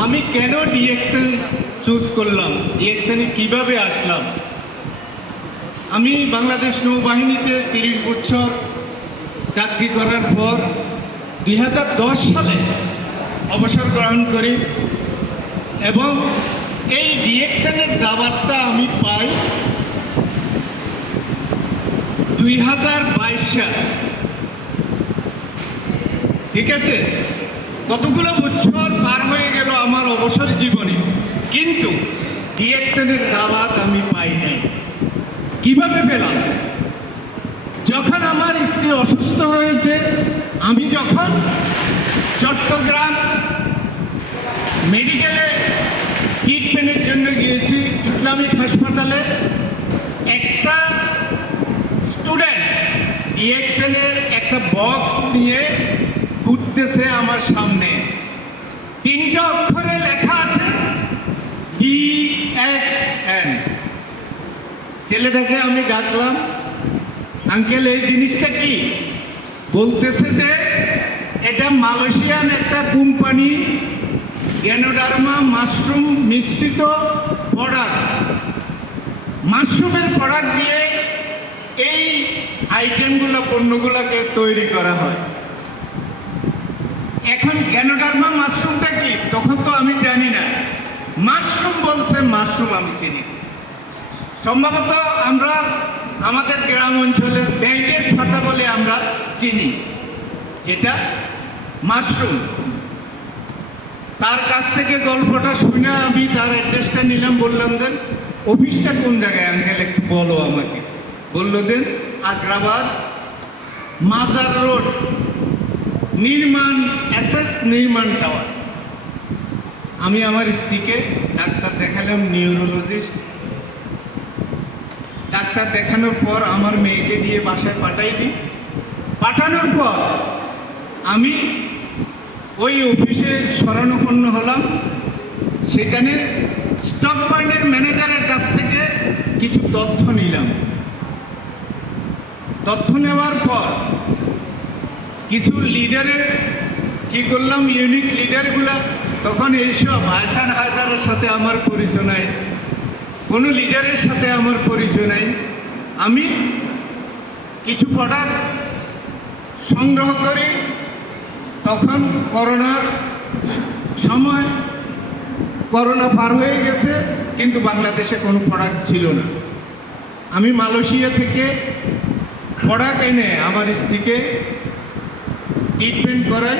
আমি কেন DXN choose করলাম, ডিএক্সএনে কিভাবে আসলাম। আমি বাংলাদেশ নৌবাহিনীতে 30 বছর চাকরি করার পর 2010 সালে অবসর গ্রহণ করি এবং এই ডিএক্সএনের দাবারটা আমি পাই 2022 সাল। ঠিক আছে, কতগুলো বছর পার হয়ে গেল আমার অবসর জীবনে, কিন্তু ডিএক্সএনের দাওয়াত আমি পাই নাই। কিভাবে পেলাম? যখন আমার স্ত্রী অসুস্থ হয়েছে, আমি যখন চট্টগ্রাম মেডিকেলে ট্রিটমেন্টের জন্য গিয়েছি, ইসলামিক হাসপাতালে একটা স্টুডেন্ট ডিএক্সএনের একটা বক্স নিয়ে ঘুরতেছে আমার সামনে। 3টে অক্ষরে লেখা আছে ডিএক্সএন। ছেলেটাকে আমি ডাকলাম, আঙ্কেল এই জিনিসটা কি? বলতেছে যে এটা মালয়েশিয়ান একটা কোম্পানি, গ্যানোডার্মা মাশরুম মিশ্রিত প্রোডাক্ট। মাশরুমের প্রোডাক্ট দিয়ে এই আইটেমগুলো, পণ্যগুলোকে তৈরি করা হয়। এখন গ্যানোডার্মা মাশরুমটা কি তখন তো আমি জানি না। মাশরুম বলছে, মাশরুম আমি চিনি। সম্ভবত আমরা আমাদের গ্রাম অঞ্চলের ব্যাঙের ছাতা বলে আমরা চিনি, যেটা মাশরুম। তার কাছ থেকে গল্পটা শুনে আমি তার অ্যাড্রেসটা নিলাম, বললাম দেন অফিসটা কোন জায়গায় আঙ্কেল একটু বলো আমাকে। বললো দেন আগ্রাবাদ মাজার রোড, নির্মাণ এসএস নির্মাণ টাওয়ার। আমি আমার স্ত্রীকে ডাক্তার দেখালাম, নিউরোলজিস্ট। ডাক্তার দেখানোর পর আমার মেয়েকে দিয়ে বাসায় পাঠাই দিই। পাঠানোর পর আমি ওই অফিসে শরণাপন্ন হলাম। সেখানে স্টক পয়েন্টের ম্যানেজারের কাছ থেকে কিছু তথ্য নিলাম। তথ্য নেওয়ার পর কিছু লিডারের কি করলাম, ইউনিক লিডারগুলা। তখন এইসব হাসান হায়দারের সাথে আমার পরিচয় নাই, কোনো লিডারের সাথে আমার পরিচয় নাই। আমি কিছু প্রোডাক্ট সংগ্রহ করি। তখন করোনার সময়, করোনা পার হয়ে গেছে, কিন্তু বাংলাদেশে কোনো প্রোডাক্ট ছিল না। আমি মালয়েশিয়া থেকে প্রোডাক্ট এনে আমার স্ত্রীকে ট্রিটমেন্ট করাই।